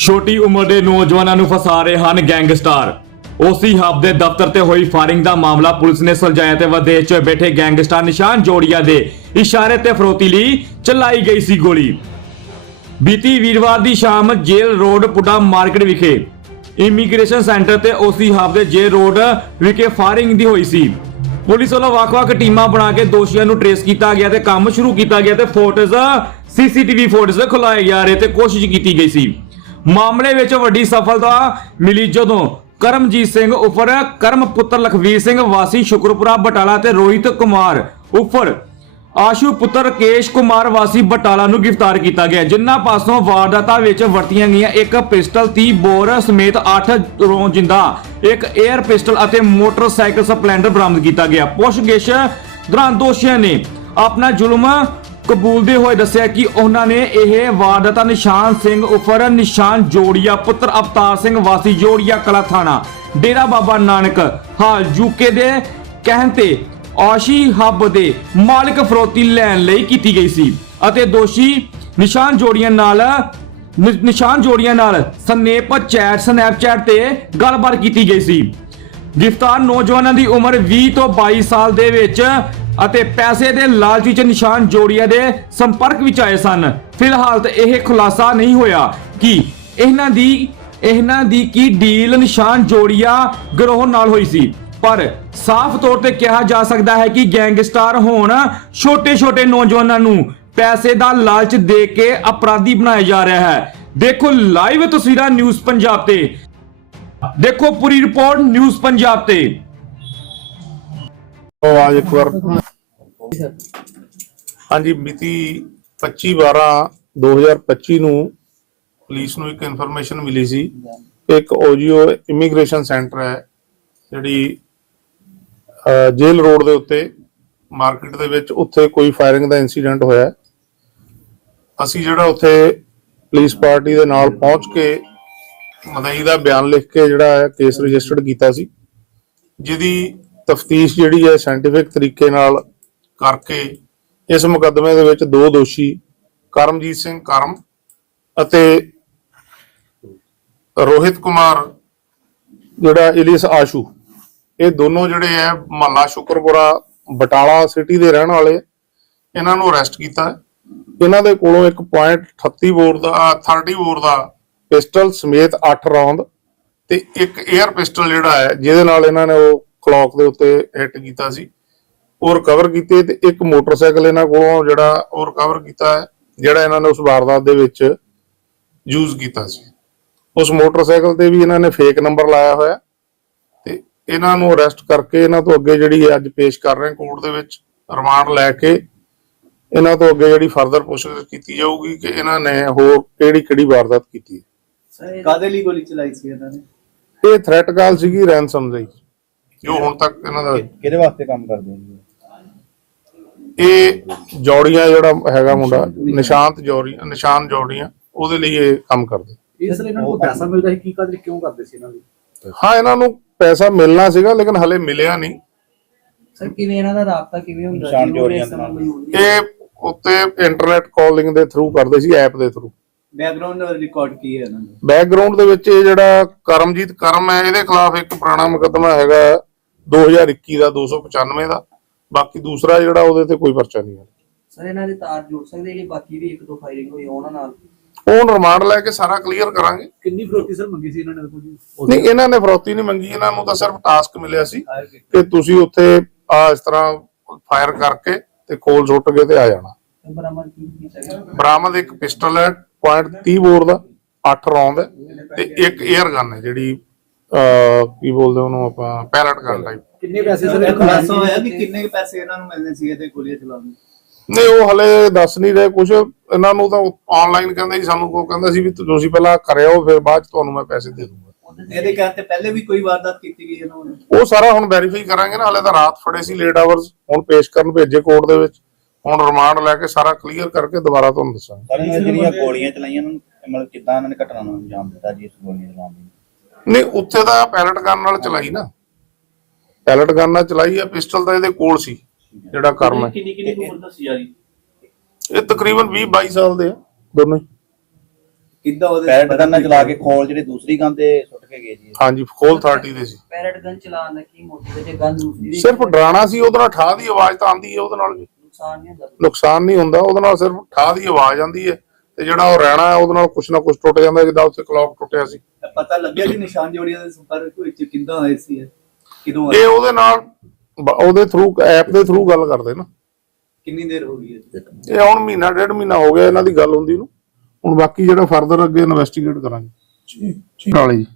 ਛੋਟੀ ਉਮਰ ਦੇ ਨੌਜਵਾਨਾਂ ਨੂੰ ਫਸਾ ਰਹੇ ਹਨ ਗੈਂਗਸਟਰ। ਓਸੀ ਹੱਬ ਦੇ ਦਫ਼ਤਰ ਤੇ ਹੋਈ ਫਾਇਰਿੰਗ ਦਾ ਮਾਮਲਾ ਪੁਲਿਸ ਨੇ ਸੁਲਝਾਇਆ ਤੇ ਵਿਦੇਸ਼ 'ਚ ਬੈਠੇ ਗੈਂਗਸਟਰ ਨਿਸ਼ਾਨ ਜੋੜੀਆਂ ਦੇ ਇਸ਼ਾਰੇ ਤੇ ਫਰੋਤੀ ਲਈ ਚਲਾਈ ਗਈ ਸੀ ਗੋਲੀ। ਬੀਤੀ ਵੀਰਵਾਰ ਦੀ ਸ਼ਾਮ ਜੇਲ ਰੋਡ ਪੁੱਡਾ ਮਾਰਕੀਟ ਵਿਖੇ ਇਮੀਗ੍ਰੇਸ਼ਨ ਸੈਂਟਰ ਤੇ ਓਸੀ ਹੱਬ ਦੇ ਜੇ ਰੋਡ ਵਿਖੇ ਫਾਇਰਿੰਗ ਦੀ ਹੋਈ ਸੀ। ਪੁਲਿਸ ਵੱਲੋਂ ਵੱਖ-ਵੱਖ ਟੀਮਾਂ ਬਣਾ ਕੇ ਦੋਸ਼ੀਆਂ ਨੂੰ ਟ੍ਰੇਸ ਕੀਤਾ ਗਿਆ ਤੇ ਕੰਮ ਸ਼ੁਰੂ ਕੀਤਾ ਗਿਆ ਤੇ ਫੋਟੋਜ਼, ਸੀਸੀਟੀਵੀ ਫੋਟੋਜ਼ ਖੁਲਾਏ ਜਾ ਰਹੇ ਤੇ ਕੋਸ਼ਿਸ਼ ਕੀਤੀ ਗਈ ਸੀ। ਮਾਮਲੇ ਵਿੱਚ ਵੱਡੀ ਸਫਲਤਾ ਮਿਲੀ ਜਦੋਂ ਕਰਮਜੀਤ ਸਿੰਘ ਉਫਰ ਕਰਮ ਪੁੱਤਰ ਲਖਵੀਰ ਸਿੰਘ, ਵਾਸੀ ਸ਼ੁਕਰਪੁਰਾ, ਬਟਾਲਾ ਤੇ ਰੋਹਿਤ ਕੁਮਾਰ ਉਫਰ ਆਸ਼ੂ ਪੁੱਤਰ ਕੇਸ਼ ਕੁਮਾਰ, ਵਾਸੀ ਬਟਾਲਾ ਨੂੰ ਗ੍ਰਿਫਤਾਰ ਕੀਤਾ ਗਿਆ। ਜਿਨ੍ਹਾਂ ਪਾਸੋਂ ਵਾਰਦਾਤਾਂ ਵਿੱਚ ਵਰਤੀਆਂ ਗਈਆਂ, ਇੱਕ ਪਿਸਟਲ 30 ਬੋਰ ਸਮੇਤ 8 ਰੌਂਜਿੰਦਾ ਇੱਕ 에ਅਰ ਪਿਸਟਲ ਅਤੇ ਮੋਟਰਸਾਈਕਲ ਸਪਲੈਂਡਰ ਬਰਾਮਦ ਕੀਤਾ ਗਿਆ। ਪੁੱਛਗਿੱਛ ਦੌਰਾਨ ਦੋਸ਼ੀਆਂ ਨੇ ਆਪਣਾ ਜ਼ੁਲਮ ਕਬੂਲਦੇ ਹੋਏ ਦੱਸਿਆ ਕਿ ਉਹਨਾਂ ਨੇ ਇਹ ਵਾਰਦਾਤਾਂ ਨਿਸ਼ਾਨ ਸਿੰਘ ਉਫਰ ਨਿਸ਼ਾਨ ਜੋੜੀਆ ਪੁੱਤਰ ਅਵਤਾਰ ਸਿੰਘ ਵਾਸੀ ਜੋੜੀਆ ਕਲਾ ਥਾਣਾ, ਡੇਰਾ ਬਾਬਾ ਨਾਨਕ, ਹਾਲ ਯੂਕੇ ਦੇ ਕਹਿਣ ਤੇ ਆਸ਼ੀ ਹੱਬ ਦੇ ਮਾਲਕ ਫਰੋਤੀ ਲੈਣ ਲਈ ਕੀਤੀ ਗਈ ਸੀ ਅਤੇ ਦੋਸ਼ੀ ਨਿਸ਼ਾਨ ਜੋੜੀਆਂ ਨਾਲ ਨਿਸ਼ਾਨ ਜੋੜੀਆਂ ਨਾਲ ਸਨੇਪ ਚੈਟ, ਸਨੈਪਚੈਟ ਤੇ ਗੱਲਬਾਤ ਕੀਤੀ ਗਈ ਸੀ। ਗ੍ਰਿਫਤਾਰ ਨੌਜਵਾਨਾਂ ਦੀ ਉਮਰ 20 ਤੋਂ 22 ਸਾਲ ਦੇ ਵਿੱਚ ਅਤੇ ਪੈਸੇ ਦੇ ਲਾਲਚ ਵਿੱਚ ਨਿਸ਼ਾਨ ਜੋੜੀਆਂ ਦੇ ਸੰਪਰਕ ਵਿੱਚ ਆਏ ਸਨ। ਫਿਲਹਾਲ ਤਾਂ ਇਹ ਖੁਲਾਸਾ ਨਹੀਂ ਹੋਇਆ ਕਿ ਇਹਨਾਂ ਦੀ ਇਹਨਾਂ ਦੀ ਕੀ ਡੀਲ ਨਿਸ਼ਾਨ ਜੋੜੀਆ ਗਰੋਹ ਨਾਲ ਹੋਈ ਸੀ। ਪਰ ਸਾਫ਼ ਤੌਰ ਤੇ ਕਿਹਾ ਜਾ ਸਕਦਾ ਹੈ ਕਿ ਗੈਂਗਸਟਰ ਹੋਣ ਛੋਟੇ-ਛੋਟੇ ਨੌਜਵਾਨਾਂ ਨੂੰ ਪੈਸੇ ਦਾ ਲਾਲਚ ਦੇ ਕੇ ਅਪਰਾਧੀ ਬਣਾਇਆ ਜਾ ਰਿਹਾ ਹੈ। ਦੇਖੋ ਲਾਈਵ ਤਸਵੀਰਾਂ ਨਿਊਜ਼ ਪੰਜਾਬ ਤੇ। ਦੇਖੋ ਪੂਰੀ ਰਿਪੋਰਟ ਨਿਊਜ਼ ਪੰਜਾਬ ਤੇ। ਆਵਾਜ਼ ਇੱਕ ਵਾਰ। ਹਾਂਜੀ, ਮਿਤੀ 25 12 2025 ਨੂੰ ਪੁਲਿਸ ਨੂੰ ਇੱਕ ਇਨਫੋਰਮੇਸ਼ਨ ਮਿਲੀ ਸੀ। ਇੱਕ ਓਜੀਓ ਇਮੀਗ੍ਰੇਸ਼ਨ ਸੈਂਟਰ ਹੈ, ਜਿਹੜੀ ਜੇਲ ਰੋਡ ਦੇ ਉੱਤੇ, ਮਾਰਕੀਟ ਦੇ ਵਿੱਚ ਉੱਥੇ ਕੋਈ ਫਾਇਰਿੰਗ ਦਾ ਇਨਸੀਡੈਂਟ ਹੋਇਆ ਅਸੀਂ ਜਿਹੜਾ ਉੱਥੇ ਪੁਲਿਸ ਪਾਰਟੀ ਦੇ ਨਾਲ ਪਹੁੰਚ ਕੇ ਮਦਈ ਦਾ ਬਿਆਨ ਲਿਖ ਕੇ ਜਿਹੜਾ ਕੇਸ ਰਜਿਸਟਰਡ ਕੀਤਾ ਸੀ। ਜਿਹਦੀ ਤਫਤੀਸ਼ ਜਿਹੜੀ ਹੈ ਸਾਇੰਟਿਫਿਕ ਤਰੀਕੇ ਨਾਲ ਕਰਕੇ ਇਸ ਮੁਕੱਦਮੇ ਦੇ ਵਿੱਚ ਦੋ ਦੋਸ਼ੀ, ਕਰਮਜੀਤ ਸਿੰਘ ਕਰਮ ਅਤੇ ਰੋਹਿਤ ਕੁਮਾਰ ਜਿਹੜਾ ਇਲੀਸ ਆਸ਼ੂ, ਇਹ ਦੋਨੋਂ ਜਿਹੜੇ ਹੈ ਮਹੱਲਾ ਸ਼ੁਕਰਪੁਰਾ ਬਟਾਲਾ ਸਿਟੀ ਦੇ ਰਹਿਣ ਵਾਲੇ ਇਹਨਾਂ ਨੂੰ ਅਰੈਸਟ ਕੀਤਾ। ਇਹਨਾਂ ਦੇ ਕੋਲੋਂ ਇੱਕ ਪੁਆਇੰਟ 38 ਬੋਰ ਦਾ 30 ਬੋਰ ਦਾ ਪਿਸਟਲ ਸਮੇਤ 8 ਰੌਂਦ ਤੇ ਇੱਕ 에ਅਰ ਪਿਸਟਲ ਜਿਹੜਾ ਹੈ, ਜਿਹਦੇ ਨਾਲ ਇਹਨਾਂ ਨੇ ਉਹ ਕਲੌਕ ਦੇ ਉੱਤੇ ਹਿੱਟ ਕੀਤਾ ਸੀ। ਉਹ ਰਿਕਵਰ ਕੀਤੇ ਤੇ ਇੱਕ ਮੋਟਰਸਾਈਕਲ ਇਹਨਾਂ ਕੋਲੋਂ ਜਿਹੜਾ ਉਹ ਰਿਕਵਰ ਕੀਤਾ ਹੈ ਜਿਹੜਾ ਇਹਨਾਂ ਨੇ ਉਸ ਵਾਰਦਾਤ ਦੇ ਵਿੱਚ ਯੂਜ਼ ਕੀਤਾ ਸੀ। ਉਸ ਮੋਟਰਸਾਈਕਲ ਤੇ ਵੀ ਇਹਨਾਂ ਨੇ ਫੇਕ ਨੰਬਰ ਲਾਇਆ ਹੋਇਆ ਤੇ ਇਹਨਾਂ ਨੂੰ ਅਰੈਸਟ ਕਰਕੇ ਇਹਨਾਂ ਤੋਂ ਅੱਗੇ ਜਿਹੜੀ ਅੱਜ ਪੇਸ਼ ਕਰ ਰਹੇ ਕੋਰਟ ਦੇ ਵਿੱਚ ਰਿਮਾਂਡ ਲੈ ਕੇ ਇਹਨਾਂ ਤੋਂ ਅੱਗੇ ਜਿਹੜੀ ਫਰਦਰ ਪੁੱਛਗਿੱਛ ਕੀਤੀ ਜਾਊਗੀ ਕਿ ਇਹਨਾਂ ਨੇ ਹੋਰ ਕਿਹੜੀ ਕਿਹੜੀ ਵਾਰਦਾਤ ਕੀਤੀ ਹੈ। ਕਾਦੇ ਲਈ ਗੋਲੀ ਚਲਾਈ ਸੀ ਇਹਨਾਂ ਨੇ? ਇਹ ਥ੍ਰੈਟ ਕਾਲ ਸੀਗੀ ਰੈਂਸਮ ਦੀ। ਜੋ ਹੁਣ ਤੱਕ ਇਹਨਾਂ ਦਾ ਕਿਹਦੇ ਵਾਸਤੇ ਕੰਮ ਕਰਦੇ ਹੋ ਇਹ ਜੋੜੀਆਂ ਜਿਹੜਾ ਹੈਗਾ ਮੁੰਡਾ ਨਿਸ਼ਾਂਤ ਜੋੜੀ ਨਿਸ਼ਾਨ ਜੋੜੀਆਂ ਉਹਦੇ ਲਈ ਇਹ ਕੰਮ ਕਰਦੇ। ਇਸ ਲਈ ਇਹਨਾਂ ਨੂੰ ਪੈਸਾ ਮਿਲਦਾ ਸੀ ਕੀ ਕਦਰ ਕਿਉਂ ਕਰਦੇ ਸੀ ਇਹਨਾਂ ਦੀ? ਹਾਂ ਇਹਨਾਂ ਨੂੰ ਪੈਸਾ ਮਿਲਣਾ ਸੀਗਾ ਲੇਕਿਨ ਹਲੇ ਮਿਲਿਆ ਨਹੀਂ। ਸਰ ਕਿਵੇਂ ਇਹਨਾਂ ਦਾ ਰਾਬਤਾ ਕਿਵੇਂ ਹੁੰਦਾ ਨਿਸ਼ਾਨ ਜੀ? ਜੋੜੀਆਂ ਇਹ ਉੱਤੇ ਇੰਟਰਨੈਟ ਕਾਲਿੰਗ ਦੇ ਥਰੂ ਕਰਦੇ ਸੀ ਐਪ ਦੇ ਥਰੂ ਬੈਕਗ੍ਰਾਉਂਡ ਰਿਕਾਰਡ ਕੀ ਹੈ ਇਹਨਾਂ ਦਾ? ਬੈਕਗ੍ਰਾਉਂਡ ਦੇ ਵਿੱਚ ਇਹ ਜਿਹੜਾ ਕਰਮਜੀਤ ਕਰਮ ਹੈ ਇਹਦੇ ਖਿਲਾਫ ਇੱਕ ਪੁਰਾਣਾ ਮੁਕੱਦਮਾ ਹੈਗਾ। 2021 ਦਾ 295 ਦਾ। ਬਾਕੀ ਦੂਸਰਾ ਜਿਹੜਾ ਉਹਦੇ ਤੇ ਕੋਈ ਪਰਚਾ ਨਹੀਂ ਹੈ। ਸਰ ਇਹਨਾਂ ਦੇ ਤਾਰ ਜੋੜ ਸਕਦੇ ਕਿ ਬਾਕੀ ਵੀ ਇੱਕ ਦੋ ਫਾਇਰਿੰਗ ਹੋਈ ਉਹਨਾਂ ਨਾਲ? ਉਹ ਰਿਮਾਂਡ ਲੈ ਕੇ ਸਾਰਾ ਕਲੀਅਰ ਕਰਾਂਗੇ। ਕਿੰਨੀ ਫਰੋਤੀ ਸਰ ਮੰਗੀ ਸੀ ਇਹਨਾਂ ਨੇ? ਜੀ ਨਹੀਂ ਇਹਨਾਂ ਨੇ ਫਰੌਤੀ ਨਹੀਂ ਮੰਗੀ ਇਹਨਾਂ ਨੂੰ ਤਾਂ ਸਿਰਫ ਟਾਸਕ ਮਿਲਿਆ ਸੀ ਕਿ ਤੁਸੀਂ ਉੱਥੇ ਆ ਇਸ ਤਰ੍ਹਾਂ ਫਾਇਰ ਕਰਕੇ ਤੇ ਖੋਲ ਸੁੱਟ ਕੇ ਤੇ ਆ ਜਾਣਾ। ਬਰਾਮਦ ਇੱਕ ਪਿਸਟਲ ਹੈ ਪੁਆਇੰਟ 30 ਬੋਰ ਦਾ 8 ਰੌਂਦ ਤੇ ਇੱਕ 에ਅਰ ਗਨ ਹੈ ਜਿਹੜੀ ਕੀ ਬੋਲਦੇ ਉਹਨੂੰ ਆਪਾਂ? ਪੈਲਟ ਗਨ ਟਾਈਪ ਕਿੰਨੇ ਪੈਸੇ ਸਰ ਇਹ ਖੁਲਾਸਾ ਹੋਇਆ ਕਿ ਕਿੰਨੇ ਪੈਸੇ ਇਹਨਾਂ ਨੂੰ ਮਿਲਨੇ ਸੀ ਤੇ ਗੋਲੀਆਂ ਚਲਾਉਣ ਨੂੰ? ਨਹੀਂ ਉਹ ਹਲੇ ਦੱਸ ਨਹੀਂ ਰਹੇ ਕੁਝ ਇਹਨਾਂ ਨੂੰ ਤਾਂ ਆਨਲਾਈਨ ਕਹਿੰਦੇ ਸੀ ਸਾਨੂੰ ਕੋ ਕਹਿੰਦਾ ਸੀ ਵੀ ਤੁਸੀਂ ਪਹਿਲਾਂ ਕਰਿਓ ਫਿਰ ਬਾਅਦ ਚ ਤੁਹਾਨੂੰ ਮੈਂ ਪੈਸੇ ਦੇ ਦੂੰਗਾ। ਇਹਦੇ ਕਹਿਣ ਤੇ ਪਹਿਲੇ ਵੀ ਕੋਈ ਵਾਰਦਾਤ ਕੀਤੀ ਗਈ ਇਹਨਾਂ ਨੇ ਉਹ ਸਾਰਾ ਹੁਣ ਵੈਰੀਫਾਈ ਕਰਾਂਗੇ ਨਾ ਹਲੇ ਤਾਂ ਰਾਤ ਫੜੇ ਸੀ ਲੇਟ ਆਵਰਸ ਹੁਣ ਪੇਸ਼ ਕਰਨ ਭੇਜੇ ਕੋਰਟ ਦੇ ਵਿੱਚ। ਹੁਣ ਰਿਮਾਂਡ ਲੈ ਕੇ ਸਾਰਾ ਕਲੀਅਰ ਕਰਕੇ ਦੁਬਾਰਾ ਤੁਹਾਨੂੰ ਦੱਸਾਂਗੇ। ਜਿਹੜੀਆਂ ਗੋਲੀਆਂ ਚਲਾਈਆਂ ਉਹਨਾਂ ਨੂੰ ਮਤਲਬ ਕਿੱਦਾਂ ਇਹਨਾਂ ਨੇ ਘਟਨਾ ਨੂੰ ਅੰਜਾਮ ਦਿੱਤਾ ਜੀ ਇਸ ਗੋਲੀਆਂ ਚਲਾਉਣ ਦੀ? ਨਹੀਂ ਉੱਥੇ ਤਾਂ ਪੈਲਟ ਗਨ ਨਾਲ ਚਲਾਈ ਨਾ। ਪੈਲਟ ਗਨ ਨਾਲ ਚਲਾਈ ਆ ਪਿਸਟਲ ਤਾਂ ਇਹਦੇ ਕੋਲ ਸੀ ਜਿਹੜਾ ਕਰਮ ਹੈ। ਕਿੰਨੀ ਕਿੰਨੀ ਉਮਰ ਦੱਸੀ ਜਾ ਰਹੀ ਇਹ ਤਕਰੀਬਨ 20 22 ਸਾਲ ਦੇ ਆ ਦੋਨੋਂ ਹੀ। ਕਿੱਦਾਂ ਉਹਦੇ ਪੈਰਟ ਗਨ ਨਾਲ ਚਲਾ ਕੇ ਖੋਲ ਜਿਹੜੇ ਦੂਸਰੀ ਗਨ ਤੇ ਸੁੱਟ ਕੇ ਗਏ ਜੀ ਹਾਂਜੀ ਖੋਲ 30 ਦੇ ਸੀ। ਪੈਰਟ ਗਨ ਚਲਾਉਣ ਦਾ ਕੀ ਮੋਟਿਵ ਹੈ? ਜੇ ਗਨ ਦੂਸਰੀ ਦੀ ਸਿਰਫ ਡਰਾਣਾ ਸੀ ਉਹਦੇ ਨਾਲ ਠਾਹ ਦੀ ਆਵਾਜ਼ ਤਾਂ ਆਉਂਦੀ ਹੈ ਉਹਦੇ ਨਾਲ ਨੁਕਸਾਨ ਨਹੀਂ ਹੁੰਦਾ। ਨੁਕਸਾਨ ਨਹੀਂ ਹੁੰਦਾ ਉਹਦੇ ਨਾਲ ਸਿਰਫ ਠਾਹ ਦੀ ਆਵਾਜ਼ ਆਉਂਦੀ ਹੈ। ਤੇ ਜਿਹੜਾ ਉਹ ਰਹਿਣਾ ਹੈ ਉਹਦੇ ਨਾਲ ਕੁਛ ਨਾ ਕੁਛ ਟੁੱਟ ਜਾਂਦਾ ਜਿੱਦਾਂ ਉੱਥੇ ਕਲੌਕ ਟੁੱਟਿਆ ਸੀ। ਪਤਾ ਲੱਗਿਆ ਕਿ ਨਿਸ਼ਾਨ ਜੋੜੀਆਂ ਦੇ ਸੰਪਰਕ ਵਿੱਚ ਕਿੱਦਾਂ ਆਏ ਸੀ ਇਹ? ਕਿਦੋਂ ਇਹ ਉਹਦੇ ਨਾਲ ਉਹਦੇ ਥਰੂ ਐਪ ਦੇ ਥਰੂ ਗੱਲ ਕਰਦੇ ਨਾ। ਕਿੰਨੀ ਦੇਰ ਹੋ ਗਈ ਹੈ? ਇਹ ਹੁਣ ਮਹੀਨਾ ਡੇਢ ਮਹੀਨਾ ਹੋ ਗਿਆ ਇਹਨਾਂ ਦੀ ਗੱਲ ਹੁੰਦੀ ਨੂੰ। ਹੁਣ ਬਾਕੀ ਜਿਹੜਾ ਫਰਦਰ ਅੱਗੇ ਇਨਵੈਸਟੀਗੇਟ ਕਰਾਂਗੇ। ਜੀ ਜੀ ਨਾਲੇ ਜੀ।